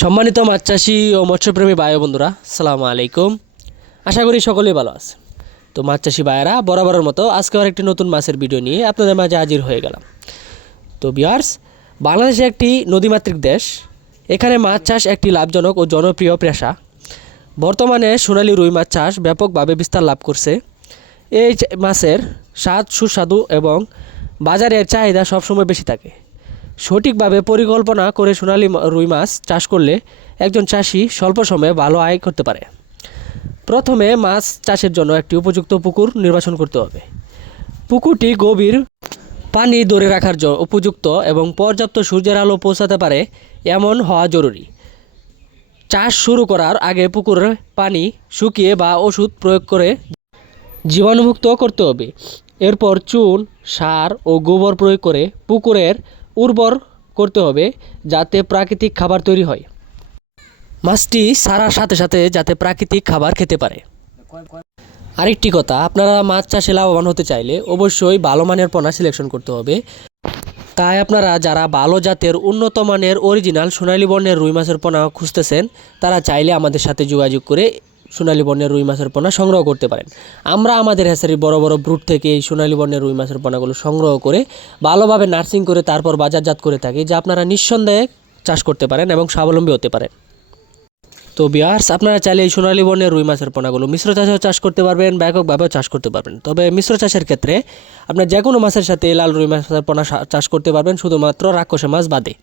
সম্মানিত মাছ চাষি ও মৎস্যপ্রেমী ও বন্ধুরা সালামু আলাইকুম। আশা করি সকলেই ভালো আছে তো মাছ চাষি ভাইয়েরা, বরাবরের মতো আজকে আর একটি নতুন মাছের ভিডিও নিয়ে আপনাদের মাঝে হাজির হয়ে গেলাম। তো বিয়ার্স বাংলাদেশ একটি নদীমাতৃক দেশ। এখানে মাছ চাষ একটি লাভজনক ও জনপ্রিয় পেশা। বর্তমানে সোনালী রুই মাছ চাষ ব্যাপকভাবে বিস্তার লাভ করছে। এই মাছের স্বাদ সুস্বাদু এবং বাজারের চাহিদা সবসময় বেশি থাকে। সঠিকভাবে পরিকল্পনা করে সোনালী রুই মাছ চাষ করলে একজন চাষি স্বল্প সময়ে ভালো আয় করতে পারে। প্রথমে মাছ চাষের জন্য একটি উপযুক্ত পুকুর নির্বাচন করতে হবে। পুকুরটি গভীর পানি ধরে রাখার জন্য উপযুক্ত এবং পর্যাপ্ত সূর্যের আলো পৌঁছাতে পারে এমন হওয়া জরুরি। চাষ শুরু করার আগে পুকুরের পানি শুকিয়ে বা ওষুধ প্রয়োগ করে জীবাণুমুক্ত করতে হবে। এরপর চুন, সার ও গোবর প্রয়োগ করে পুকুরের উর্বর করতে হবে যাতে প্রাকৃতিক খাবার তৈরি হয়। মাছটি সারার সাথে সাথে যাতে প্রাকৃতিক খাবার খেতে পারে। আরেকটি কথা, আপনারা মাছ চাষে লাভবান হতে চাইলে অবশ্যই ভালো মানের পোনা সিলেকশন করতে হবে। তাই আপনারা যারা ভালো জাতের উন্নত মানের অরিজিনাল সোনালী বর্ণের রুই মাছের পোনা খুঁজতেছেন, তারা চাইলে আমাদের সাথে যোগাযোগ করে সোনালী বর্ণের রুই মাছের পোনা সংগ্রহ করতে পারেন। আমরা আমাদের হ্যাসারির বড় বড় ব্রুট থেকে এই সোনালী বর্ণের রুই মাছের পোনাগুলো সংগ্রহ করে ভালোভাবে নার্সিং করে তারপর বাজারজাত করে থাকি, যা আপনারা নিঃসন্দেহে চাষ করতে পারেন এবং স্বাবলম্বী হতে পারেন। তো বিয়ার্স, আপনারা চাইলে এই সোনালী বর্ণের রুই মাছের পোনাগুলো মিশ্র চাষেও চাষ করতে পারবেন, ব্যাপকভাবেও চাষ করতে পারবেন। তবে মিশ্র চাষের ক্ষেত্রে আপনার যে কোনো মাছের সাথে লাল রুই মাছের পোনা চাষ করতে পারবেন, শুধুমাত্র রাক্ষসে মাছ বাদে।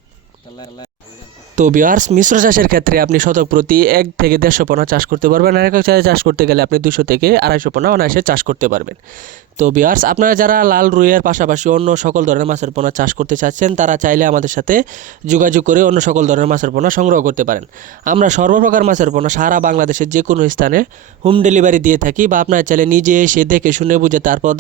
তো বিয়ার্স মিশ্র চাষের ক্ষেত্রে আপনি শতক প্রতি এক থেকে দেড়শো পোনা চাষ করতে পারবেন আর একক চাষে চাষ করতে গেলে আপনি দুশো থেকে আড়াইশো পোনা অনায়াসে চাষ করতে পারবেন। তো বিয়ার্স আপনারা যারা লাল রুইয়ের পাশাপাশি অন্য সকল ধরনের মাছের পোনা চাষ করতে চাচ্ছেন, তারা চাইলে আমাদের সাথে যোগাযোগ করে অন্য সকল ধরনের মাছের পোনা সংগ্রহ করতে পারেন। আমরা সর্বপ্রকার মাছের পোনা সারা বাংলাদেশের যে কোনো স্থানে হোম ডেলিভারি দিয়ে থাকি বা আপনারা চাইলে নিজে এসে দেখে শুনে বুঝে তারপর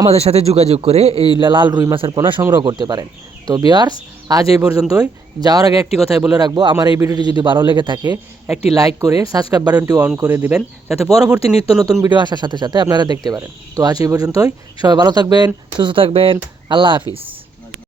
আমাদের সাথে যোগাযোগ করে এই লাল রুই মাছের পোনা সংগ্রহ করতে পারেন। তো বিয়ার্স আজ এই পর্যন্তই। যাওয়ার আগে একটি কথাই বলে রাখব, আমার এই ভিডিওটি যদি ভালো লেগে থাকে, একটি লাইক করে সাবস্ক্রাইব বাটনটি অন করে দিবেন, যাতে পরবর্তী নিত্য নতুন ভিডিও আসার সাথে সাথে আপনারা দেখতে পারেন। তো আজ এই পর্যন্তই, সবাই ভালো থাকবেন, সুস্থ থাকবেন, আল্লাহ হাফিজ।